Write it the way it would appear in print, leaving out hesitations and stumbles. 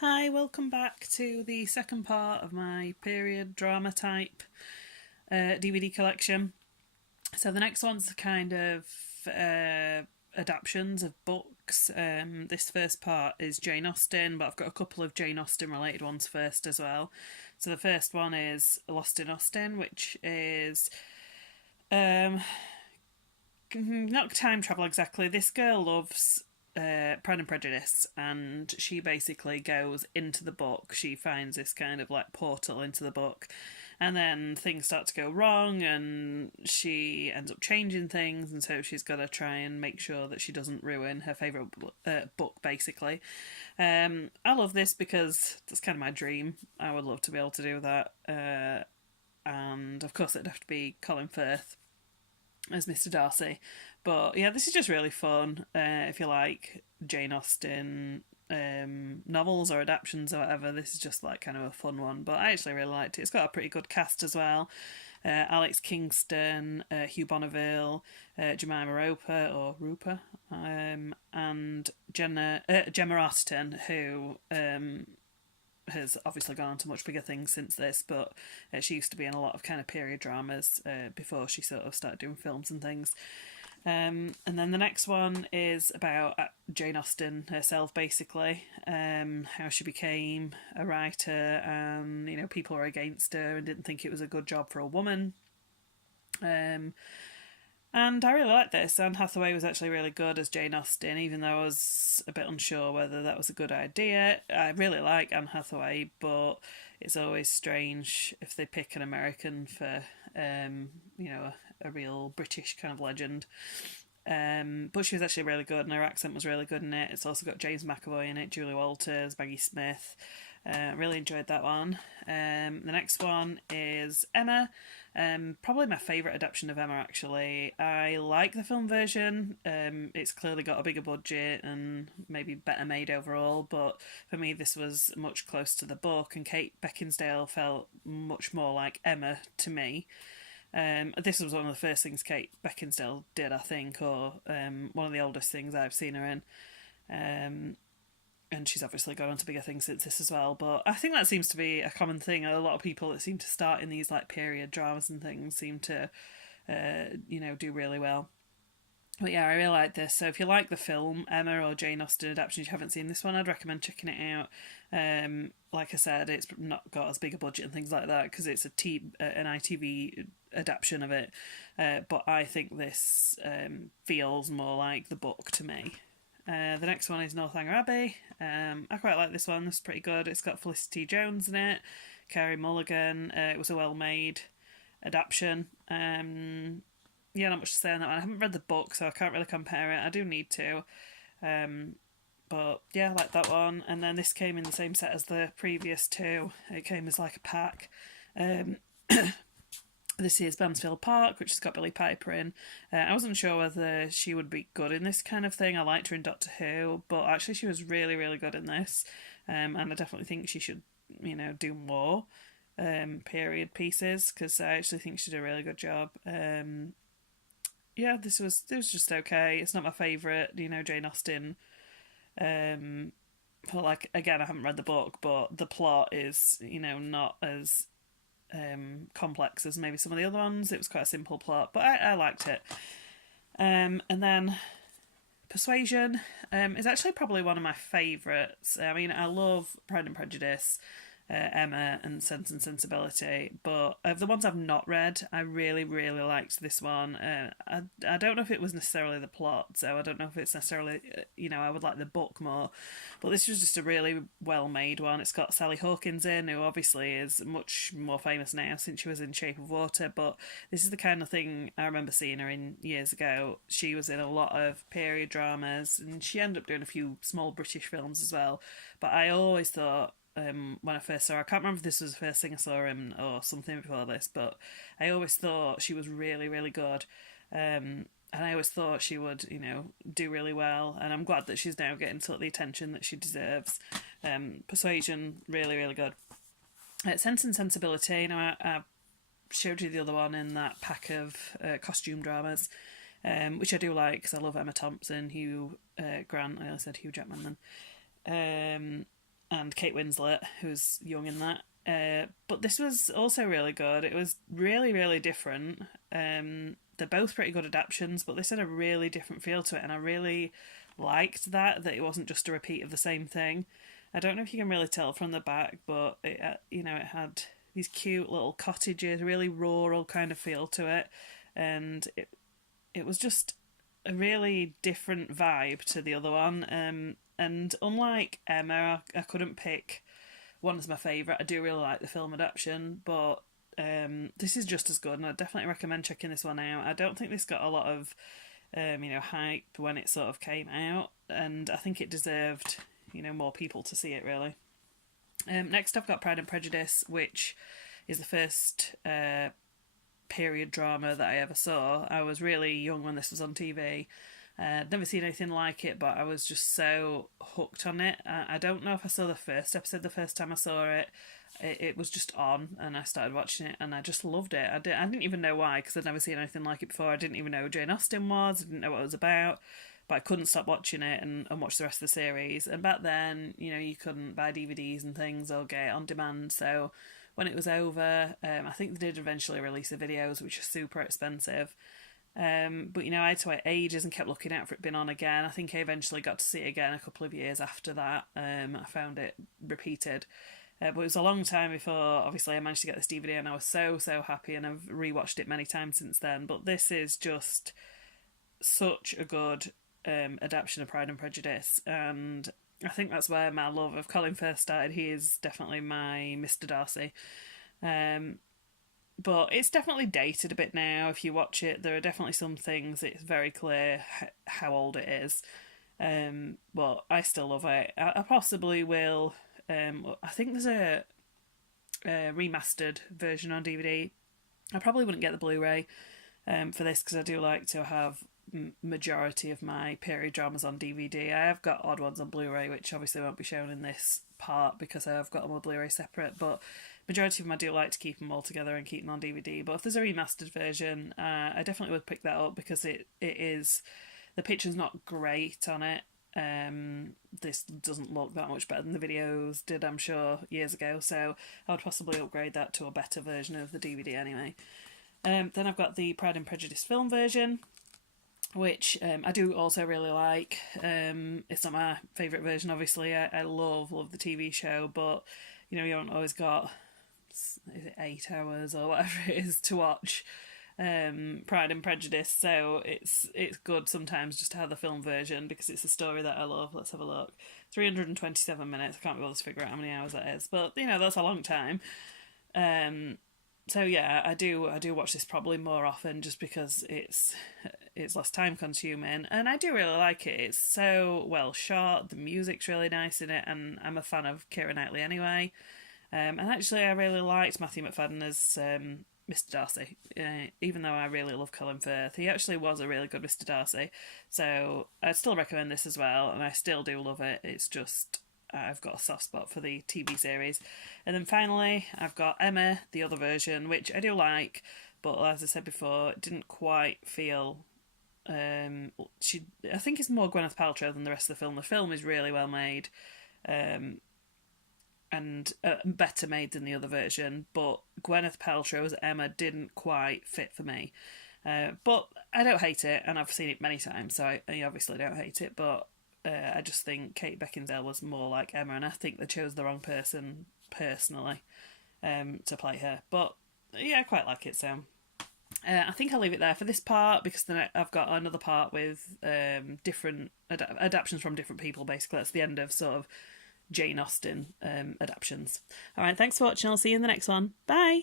Hi, welcome back to the second part of my period drama type DVD collection. So the next one's kind of adaptations of books. This first part is Jane Austen, but I've got a couple of Jane Austen related ones first as well. So the first one is Lost in Austen, which is um, not time travel exactly. This girl loves Pride and Prejudice, and she basically goes into the book. She finds this kind of like portal into the book, and then things start to go wrong, and she ends up changing things, and so she's got to try and make sure that she doesn't ruin her favourite book, basically. I love this because that's kind of my dream. I would love to be able to do that. And of course, it'd have to be Colin Firth as Mr. Darcy. But yeah, this is just really fun. If you like Jane Austen novels or adaptations or whatever, this is just like kind of a fun one. But I actually really liked it. It's got a pretty good cast as well. Alex Kingston, Hugh Bonneville, Jemima Roper or Rooper, and Gemma Arterton, who has obviously gone on to much bigger things since this, but she used to be in a lot of kind of period dramas before she sort of started doing films and things. And then the next one is about Jane Austen herself, basically, how she became a writer, and people were against her and didn't think it was a good job for a woman. And I really liked this. Anne Hathaway was actually really good as Jane Austen, even though I was a bit unsure whether that was a good idea. I really like Anne Hathaway, but it's always strange if they pick an American for, a real British kind of legend. But she was actually really good, and her accent was really good in it. It's also got James McAvoy in it, Julie Walters, Maggie Smith. Really enjoyed that one. The next one is Emma. Probably my favourite adaptation of Emma, actually. I like the film version. It's clearly got a bigger budget and maybe better made overall, but for me, this was much closer to the book, and Kate Beckinsale felt much more like Emma to me. This was one of the first things Kate Beckinsale did, I think, or one of the oldest things I've seen her in. And she's obviously gone on to bigger things since this as well. But I think that seems to be a common thing. A lot of people that seem to start in these like period dramas and things seem to, do really well. But yeah, I really like this. So if you like the film Emma or Jane Austen adaptations, you haven't seen this one, I'd recommend checking it out. Like I said, it's not got as big a budget and things like that because it's an ITV adaptation of it. But I think this feels more like the book to me. The next one is Northanger Abbey. I quite like this one. It's pretty good. It's got Felicity Jones in it, Carey Mulligan. It was a well-made adaptation. Yeah, not much to say on that one. I haven't read the book, so I can't really compare it. I do need to. But yeah, I like that one. And then this came in the same set as the previous two. It came as like a pack. This is Mansfield Park, which has got Billie Piper in. I wasn't sure whether she would be good in this kind of thing. I liked her in Doctor Who, but actually she was really, really good in this. And I definitely think she should, do more period pieces because I actually think she did a really good job. Yeah, this was just okay. It's not my favourite, Jane Austen. But like again, I haven't read the book, but the plot is, not as complex as maybe some of the other ones. It was quite a simple plot, but I liked it. And then Persuasion is actually probably one of my favourites. I mean, I love Pride and Prejudice, Emma, and Sense and Sensibility, but of the ones I've not read, I really, really liked this one. I don't know if it was necessarily the plot, so I don't know if it's necessarily, I would like the book more, but this was just a really well-made one. It's got Sally Hawkins in, who obviously is much more famous now since she was in Shape of Water, but this is the kind of thing I remember seeing her in years ago. She was in a lot of period dramas, and she ended up doing a few small British films as well, but I always thought, when I first saw her, I can't remember if this was the first thing I saw her in or something before this, but I always thought she was really, really good. And I always thought she would, do really well. And I'm glad that she's now getting sort of the attention that she deserves. Persuasion, really, really good. Sense and Sensibility, I showed you the other one in that pack of costume dramas, which I do like because I love Emma Thompson, Hugh Grant. I always said Hugh Jackman then. and Kate Winslet, who's young in that. But this was also really good. It was really, really different. They're both pretty good adaptations, but this had a really different feel to it, and I really liked that it wasn't just a repeat of the same thing. I don't know if you can really tell from the back, but it had these cute little cottages, really rural kind of feel to it, and it was just a really different vibe to the other one. And unlike Emma, I couldn't pick one as my favourite. I do really like the film adaptation, but this is just as good, and I definitely recommend checking this one out. I don't think this got a lot of hype when it sort of came out, and I think it deserved more people to see it, really. Next I've got Pride and Prejudice, which is the first period drama that I ever saw. I was really young when this was on TV. I'd never seen anything like it, but I was just so hooked on it. I don't know if I saw the first episode the first time I saw it. It was just on, and I started watching it, and I just loved it. I didn't even know why, because I'd never seen anything like it before. I didn't even know who Jane Austen was. I didn't know what it was about, but I couldn't stop watching it and watch the rest of the series. And back then, you couldn't buy DVDs and things or get it on demand, so when it was over, I think they did eventually release the videos, which are super expensive. But I had to wait ages and kept looking out for it being on again. I think I eventually got to see it again a couple of years after that. I found it repeated. But it was a long time before, obviously, I managed to get this DVD, and I was so, so happy, and I've rewatched it many times since then. But this is just such a good adaptation of Pride and Prejudice, and I think that's where my love of Colin first started. He is definitely my Mr. Darcy. But it's definitely dated a bit now. If you watch it, there are definitely some things it's very clear how old it is. But I still love it. I possibly will. I think there's a remastered version on DVD. I probably wouldn't get the Blu-ray for this, because I do like to have majority of my period dramas on DVD. I have got odd ones on Blu-ray, which obviously won't be shown in this part because I've got them on Blu-ray separate, but majority of them I do like to keep them all together and keep them on DVD. But if there's a remastered version, I definitely would pick that up, because it is, the picture's not great on it. This doesn't look that much better than the videos did, I'm sure, years ago, so I would possibly upgrade that to a better version of the DVD anyway. Then I've got the Pride and Prejudice film version, which I do also really like. It's not my favourite version, obviously. I love the TV show, but you haven't always got, is it 8 hours or whatever it is to watch Pride and Prejudice, so it's good sometimes just to have the film version, because it's a story that I love. Let's have a look. 327 minutes. I can't be able to figure out how many hours that is, but that's a long time. So yeah, I do watch this probably more often, just because it's less time consuming, and I do really like it. It's so well shot, the music's really nice in it, and I'm a fan of Keira Knightley anyway. And actually I really liked Matthew McFadden as Mr. Darcy. Even though I really love Colin Firth, he actually was a really good Mr. Darcy. So I'd still recommend this as well, and I still do love it. It's just, I've got a soft spot for the TV series. And then finally, I've got Emma, the other version, which I do like, but as I said before, it didn't quite feel... I think it's more Gwyneth Paltrow than the rest of the film. The film is really well made, and better made than the other version, but Gwyneth Paltrow's Emma didn't quite fit for me. But I don't hate it, and I've seen it many times, so I obviously don't hate it, but I just think Kate Beckinsale was more like Emma, and I think they chose the wrong person, personally, to play her. But yeah, I quite like it, so I think I'll leave it there for this part, because then I've got another part with different adaptations from different people, basically. That's the end of sort of Jane Austen adaptations. Alright, thanks for watching. I'll see you in the next one. Bye!